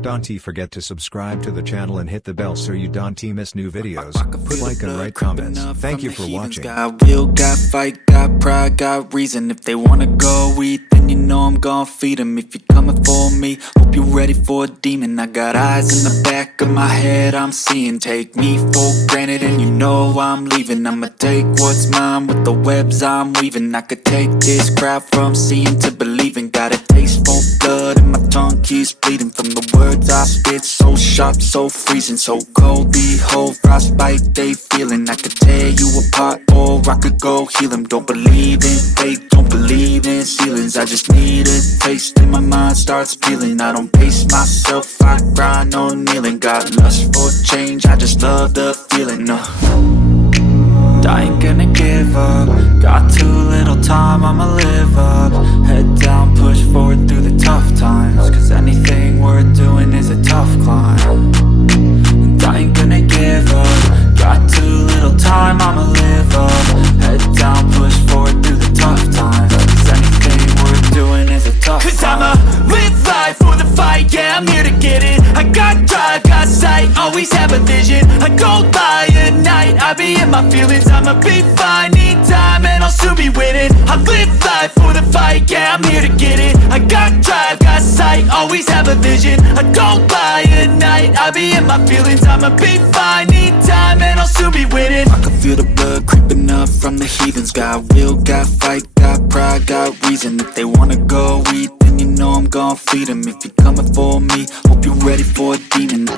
Don't forget to subscribe to the channel and hit the bell so you don't miss new videos. Put like and write comments. Thank you for watching. Got will, got fight, got pride, got reason. If they wanna go eat, then you know I'm gon' feed them. If you're coming for me, hope you're ready for a demon. I got eyes in the back of my head, I'm seeing. Take me for granted and you know I'm leaving. I'ma take what's mine with the webs I'm weaving. I could take this crowd from seeing to believing. Got a taste for blood and my tongue keeps bleeding from the words I spit. So sharp, so freezing, so cold. Behold, frostbite they feeling. I could tear you apart or I could go heal them. Don't believe in fate, don't believe in ceilings. I just need a taste and my mind starts peeling. I don't pace myself, I grind on kneeling. Got lust for change, I just love the feeling. I ain't gonna give up. Got too little time, I'ma live up. Head down, push forward through the tough times. Cause anything worth doing is a tough climb. And I ain't gonna give up. Got too little time, I'ma live up. Head down, push forward through the tough times. Cause anything worth doing is a tough climb. Cause I'ma live life for the fight, yeah, I'm here to get it. I got drive, got sight, always have a vision. I go by at night, I be in my feelings. I'ma be fine, need time and I'll soon be winning. I live life for the fight, yeah, I'm here to get it. I got drive, got sight, always have a vision. I go by at night, I be in my feelings. I'ma be fine, need time and I'll soon be winning. I can feel the blood creeping up from the heathens. Got will, got fight, got pride, got reason. If they wanna go eat, then you know I'm gon' feed them. If you're coming for me, hope you're ready for a demon.